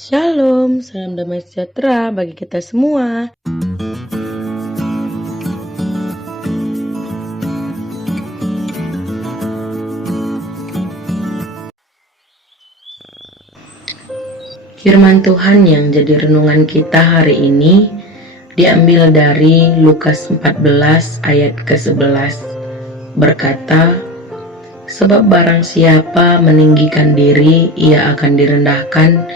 Shalom, salam damai sejahtera bagi kita semua. Firman Tuhan yang jadi renungan kita hari ini diambil dari Lukas 14 ayat ke-11. Berkata, sebab barang siapa meninggikan diri, ia akan direndahkan,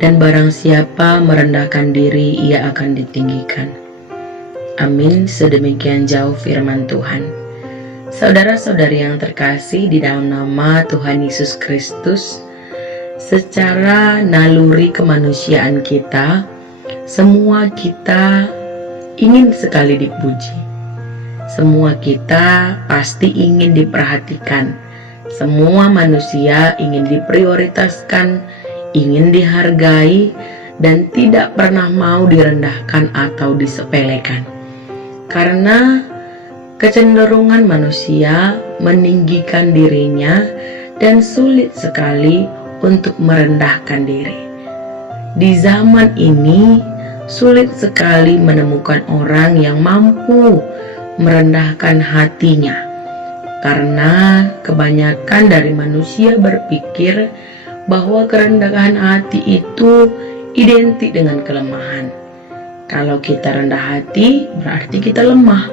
dan barang siapa merendahkan diri, ia akan ditinggikan. Amin. Sedemikian jauh firman Tuhan. Saudara-saudari yang terkasih di dalam nama Tuhan Yesus Kristus, secara naluri kemanusiaan kita, semua kita ingin sekali dipuji. Semua kita pasti ingin diperhatikan. Semua manusia ingin diprioritaskan, ingin dihargai, dan tidak pernah mau direndahkan atau disepelekan. Karena kecenderungan manusia meninggikan dirinya dan sulit sekali untuk merendahkan diri. Di zaman ini sulit sekali menemukan orang yang mampu merendahkan hatinya, karena kebanyakan dari manusia berpikir bahwa kerendahan hati itu identik dengan kelemahan. Kalau kita rendah hati, berarti kita lemah.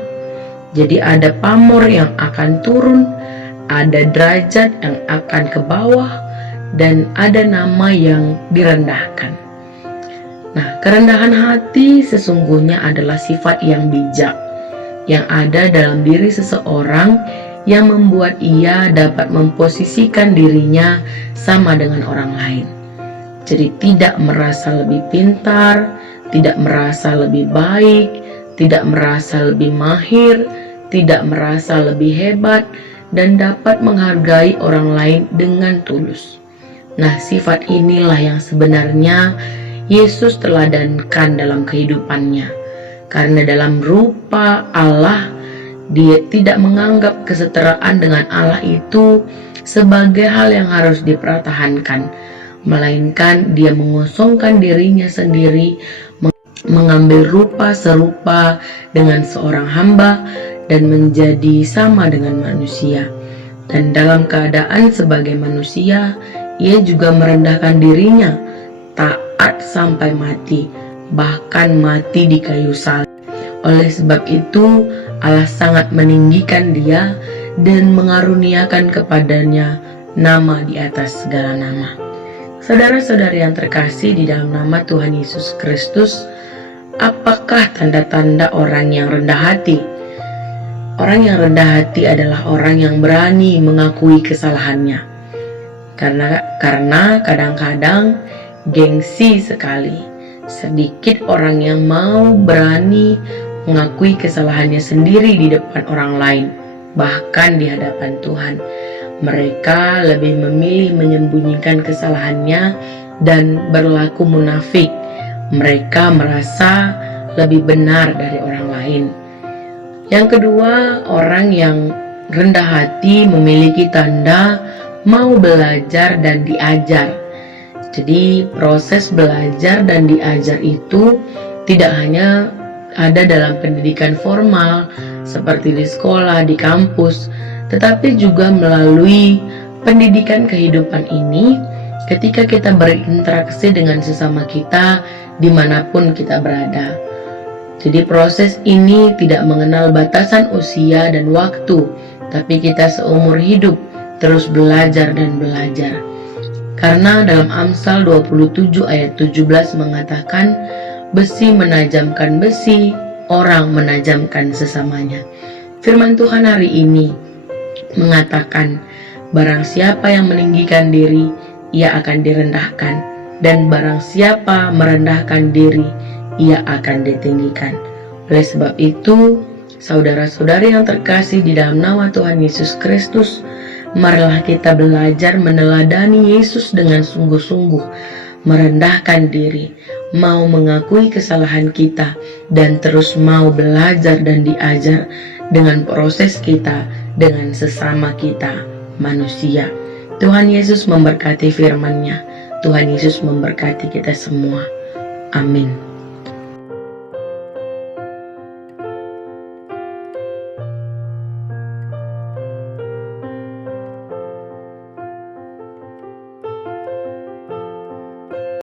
Jadi ada pamor yang akan turun, ada derajat yang akan ke bawah, dan ada nama yang direndahkan. Nah, kerendahan hati sesungguhnya adalah sifat yang bijak yang ada dalam diri seseorang yang membuat ia dapat memposisikan dirinya sama dengan orang lain. Jadi tidak merasa lebih pintar, tidak merasa lebih baik, tidak merasa lebih mahir, tidak merasa lebih hebat, dan dapat menghargai orang lain dengan tulus. Nah, sifat inilah yang sebenarnya Yesus teladankan dalam kehidupannya. Karena dalam rupa Allah, dia tidak menganggap kesetaraan dengan Allah itu sebagai hal yang harus dipertahankan, melainkan dia mengosongkan dirinya sendiri, mengambil rupa serupa dengan seorang hamba dan menjadi sama dengan manusia. Dan dalam keadaan sebagai manusia, ia juga merendahkan dirinya, taat sampai mati, bahkan mati di kayu salib. Oleh sebab itu, Allah sangat meninggikan dia dan mengaruniakan kepadanya nama di atas segala nama. Saudara-saudari yang terkasih di dalam nama Tuhan Yesus Kristus, apakah tanda-tanda orang yang rendah hati? Orang yang rendah hati adalah orang yang berani mengakui kesalahannya. Karena kadang-kadang gengsi sekali. Sedikit orang yang mau berani mengakui kesalahannya sendiri di depan orang lain, bahkan di hadapan Tuhan. Mereka lebih memilih menyembunyikan kesalahannya dan berlaku munafik. Mereka merasa lebih benar dari orang lain. Yang kedua, orang yang rendah hati memiliki tanda mau belajar dan diajar. Jadi proses belajar dan diajar itu tidak hanya ada dalam pendidikan formal seperti di sekolah, di kampus, tetapi juga melalui pendidikan kehidupan ini ketika kita berinteraksi dengan sesama kita dimanapun kita berada. Jadi proses ini tidak mengenal batasan usia dan waktu, tapi kita seumur hidup terus belajar dan belajar. Karena dalam Amsal 27 ayat 17 mengatakan, besi menajamkan besi, orang menajamkan sesamanya. Firman Tuhan hari ini mengatakan, barang siapa yang meninggikan diri, ia akan direndahkan, dan barang siapa merendahkan diri, ia akan ditinggikan. Oleh sebab itu, saudara-saudari yang terkasih di dalam nama Tuhan Yesus Kristus, marilah kita belajar meneladani Yesus dengan sungguh-sungguh, merendahkan diri, mau mengakui kesalahan kita, dan terus mau belajar dan diajar dengan proses kita, dengan sesama kita, manusia. Tuhan Yesus memberkati firman-Nya. Tuhan Yesus memberkati kita semua. Amin.